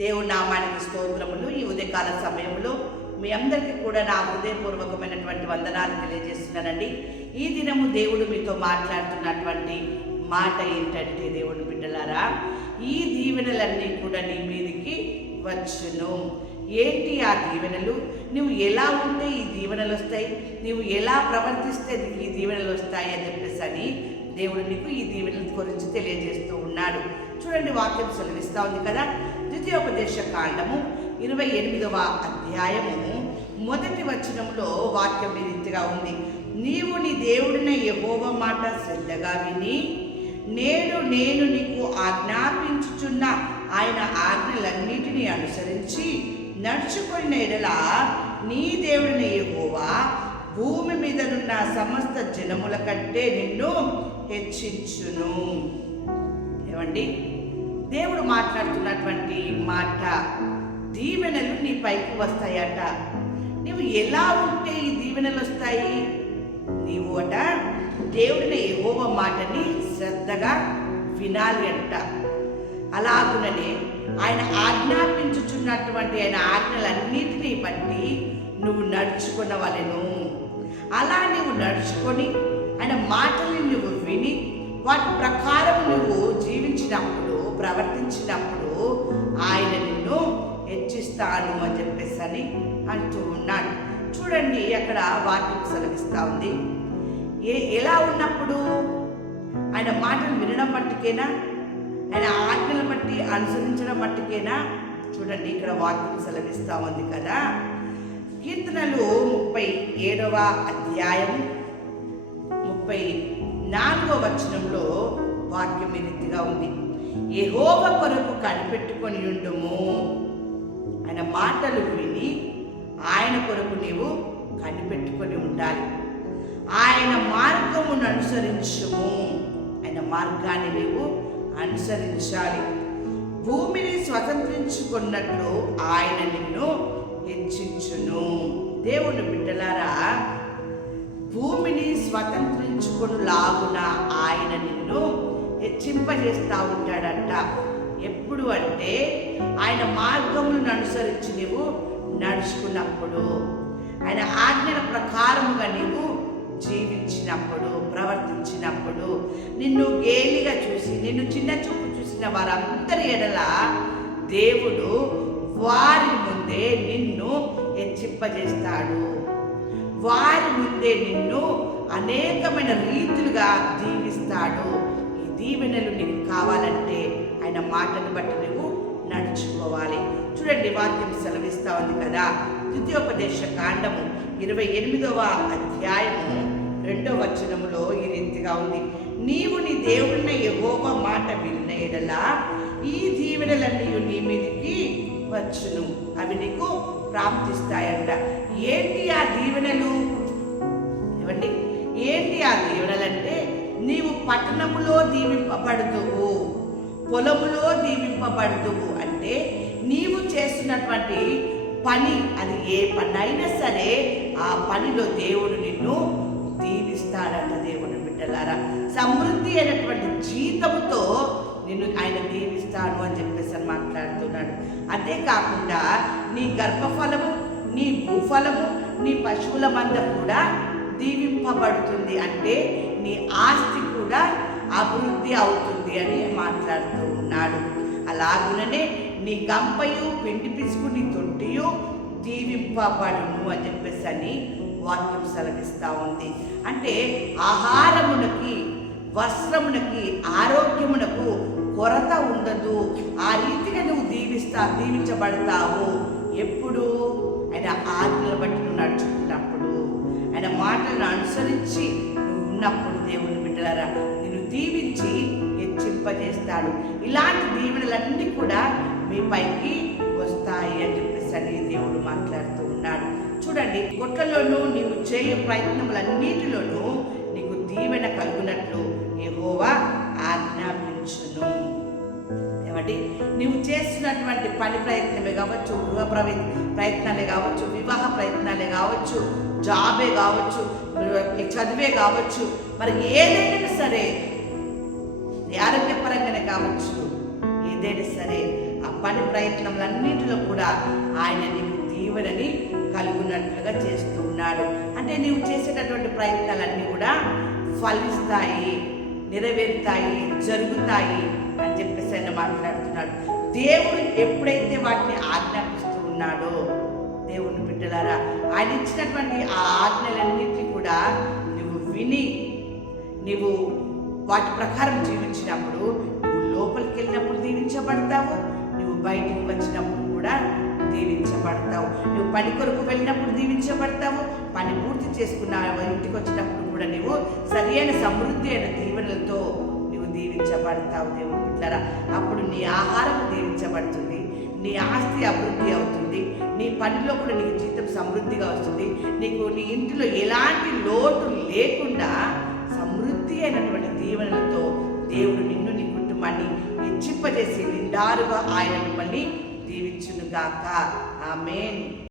దేవుని నామానికి స్తోత్రములు. ఈ ఉదయకాల సమయంలో మీ అందరికీ కూడా నా హృదయపూర్వకమైనటువంటి వందనాలు తెలియజేస్తున్నానండి. ఈ దినము దేవుడు మీతో మాట్లాడుతున్నటువంటి మాట ఏంటంటే, దేవుని బిడ్డలారా, ఈ దీవెనలన్నీ కూడా నీ మీదికి వచ్చును. ఏంటి ఆ దీవెనలు? నువ్వు ఎలా ఉంటే ఈ దీవెనలు వస్తాయి, నువ్వు ఎలా ప్రవర్తిస్తే ఈ దీవెనలు వస్తాయి అని చెప్పేసి దేవుడు నీకు ఈ దీవెనల గురించి తెలియజేస్తూ ఉన్నాడు. చూడండి, వాక్యం సెలవిస్తూ ఉంది కదా. ద్వితీయోపదేశ కాండము 28వ అధ్యాయము 1వ వచనంలో వాక్యం ఈ రీతిగా ఉంది. నీవు నీ దేవుడిన యెహోవా మాట శ్రద్ధగా విని నేను నీకు ఆజ్ఞాపించుచున్న ఆయన ఆజ్ఞలన్నిటినీ అనుసరించి నడుచుకున్న ఎడల నీ దేవుడిన యెహోవా భూమి మీదనున్న సమస్త జనముల కంటే నిన్ను హెచ్చించును. ఏమండి, దేవుడు మాట్లాడుతున్నటువంటి మాట, దీవెనలు నీ పైకి వస్తాయట. నువ్వు ఎలా ఉంటే ఈ దీవెనలు వస్తాయి? నీవు అట దేవుడిని యెహోవా మాటని శ్రద్ధగా వినాలి అంట. అలాగుననే ఆయన ఆజ్ఞాపించుచున్నటువంటి ఆయన ఆజ్ఞలన్నిటినీ బట్టి నువ్వు నడుచుకునవలెను. అలా నువ్వు నడుచుకొని ఆయన మాటల్ని నువ్వు విని వాటి ప్రకారం నువ్వు జీవించినప్పుడు, ప్రవర్తించినప్పుడు ఆయన నిన్ను హెచ్చిస్తాను అని చెప్పేసి అంటూ ఉన్నాడు. చూడండి, అక్కడ వాక్యం సెలవిస్తూ ఉంది. ఎలా ఉన్నప్పుడు? ఆయన మాటలు వినడం మట్టుకేనా? ఆయన ఆజ్ఞలను బట్టి అనుసరించడం మట్టుకేనా? చూడండి, ఇక్కడ వాక్యం సెలవిస్తూ ఉంది కదా. కీర్తనలు 37వ అధ్యాయం 34వ వచనంలో వాక్యం ఈ రీతిగా ఉంది. యెహోవా కొరకు కనిపెట్టుకొని ఉండుము. ఆయన మాటలు విని ఆయన కొరకు నీవు కనిపెట్టుకొని ఉండాలి. ఆయన మార్గమును అనుసరించుము. ఆయన మార్గాన్ని నీవు అనుసరించాలి. భూమిని స్వతంత్రించుకున్నట్లు ఆయన నిన్ను హెచ్చించును. దేవుని బిడ్డలారా, భూమిని స్వతంత్రించుకునేలాగున ఆయన నిన్ను హెచ్చింపజేస్తూ ఉంటాడంట. ఎప్పుడు అంటే ఆయన మార్గములను అనుసరించి నీవు నడుచుకున్నప్పుడు, ఆయన ఆజ్ఞల ప్రకారముగా నీవు జీవించినప్పుడు, ప్రవర్తించినప్పుడు, నిన్ను గేలిగా చూసి నిన్ను చిన్న చూపు చూసిన వారందరి ఎడల దేవుడు వారి ముందే నిన్ను హెచ్చింపజేస్తాడు. వారి ముందే నిన్ను అనేకమైన రీతులుగా దీవిస్తాడు. ఈ దీవెనలు నీకు కావాలంటే ఆయన మాటను బట్టి నువ్వు నడుచుకోవాలి. చూడండి, వాక్యం సెలవిస్తూ ఉంది కదా. ద్వితీయోపదేశ కాండము 28వ అధ్యాయము 2వ వచనములో ఈ రీతిగా ఉంది. నీవు నీ దేవుడిన యెహోవా మాట విన్న ఎడల ఈ దీవెనలన్నీ నీ మీదికి వచ్చును, అవి నీకు ప్రాప్తిస్తాయంట. ఏంటి ఆ దీవెనలు? ఏమండి, ఏంటి ఆ దీవెనలంటే, నీవు పట్టణములో దీవింపబడుదువు, పొలములో దీవింపబడుదువు. అంటే నీవు చేస్తున్నటువంటి పని, అది ఏ పని అయినా సరే, ఆ పనిలో దేవుడు నిన్ను దీవిస్తాడట. దేవుని బిడ్డలారా, సమృద్ధి అయినటువంటి జీతముతో నిన్ను ఆయన దీవిస్తాను అని చెప్పేసి మాట్లాడుతున్నాడు. అంతేకాకుండా నీ గర్భఫలము, నీ భూఫలము, నీ పశువుల మంద కూడా దీవింపబడుతుంది. అంటే నీ ఆస్తి కూడా అభివృద్ధి అవుతుంది అని మాట్లాడుతూ ఉన్నాడు. అలాగుననే నీ గంపయు, పిండి పిసుకు, నీ తొట్టియు దీవింపబడును అని చెప్పేసి వాక్యం సెలవిస్తూ ఉంది. అంటే ఆహారమునకి, వస్త్రమునకి, ఆరోగ్యమునకు కొరత ఉండదు. ఆ రీతిగా నువ్వు దీవించబడతావు. ఎప్పుడు? ఆయన ఆజ్ఞలు బట్టి నువ్వు నడుచుకున్నప్పుడు, ఆయన మాటలను అనుసరించి నువ్వు ఉన్నప్పుడు, దేవుని బిడ్డలారా, నిన్ను దీవించి హెచ్చింపజేస్తాడు. ఇలాంటి దీవెనలన్నీ కూడా మీ పైకి వస్తాయి అని చెప్పేసి దేవుడు మాట్లాడుతూ ఉన్నాడు. చూడండి, కొట్లలోనూ నీవు చేయు ప్రయత్నములన్నిటిలోనూ నీకు దీవెన కలుగునట్లు యెహోవా ఆజ్ఞాపించును. ఏమంటే, నువ్వు చేస్తున్నటువంటి పని ప్రయత్నమే కావచ్చు, గృహ ప్రయత్నాలే కావచ్చు, వివాహ ప్రయత్నాలే కావచ్చు, జాబే కావచ్చు, చదివే కావచ్చు, మరి ఏదైనా సరే, ఆరోగ్యపరంగానే కావచ్చు, ఏదైనా సరే, ఆ పని ప్రయత్నములన్నింటిలో కూడా ఆయన నీకు దీవెనని కలుగునట్లుగా చేస్తూ ఉన్నాడు. అంటే నీవు చేసేటటువంటి ప్రయత్నాలన్నీ కూడా ఫలిస్తాయి, నెరవేరుతాయి, జరుగుతాయి అని చెప్పేసి ఆయన మాట్లాడుతున్నాడు. దేవుడు ఎప్పుడైతే వాటిని ఆజ్ఞాపిస్తూ ఉన్నాడో, దేవుని బిడ్డలారా, ఆయన ఇచ్చినటువంటి ఆ ఆజ్ఞలన్నింటినీ కూడా నువ్వు విని నువ్వు వాటి ప్రకారం జీవించినప్పుడు నువ్వు లోపలికి వెళ్ళినప్పుడు దీవించబడతావు, నువ్వు బయటికి వచ్చినప్పుడు కూడా దీవించబడతావు. నువ్వు పని కొరకు వెళ్ళినప్పుడు దీవించబడతావు, పని పూర్తి చేసుకున్నావు ఇంటికి వచ్చినప్పుడు కూడా నువ్వు సరైన సమృద్ధి అయిన దీవెనలతో నువ్వు దీవించబడతావు. దేవుని బిడ్డలారా, అప్పుడు నీ ఆహారం దీవించబడుతుంది, నీ ఆస్తి అభివృద్ధి అవుతుంది, నీ పనిలో కూడా నీకు జీతం సమృద్ధిగా వస్తుంది, నీకు నీ ఇంటిలో ఎలాంటి లోటు లేకుండా సమృద్ధి అయినటువంటి దీవెనలతో దేవుడు నిన్ను, నీ కుటుంబాన్ని హెచ్చింపజేసి నిండారుగా ఆయన మిమ్మల్ని దీవించునుగాక. ఆమేన్.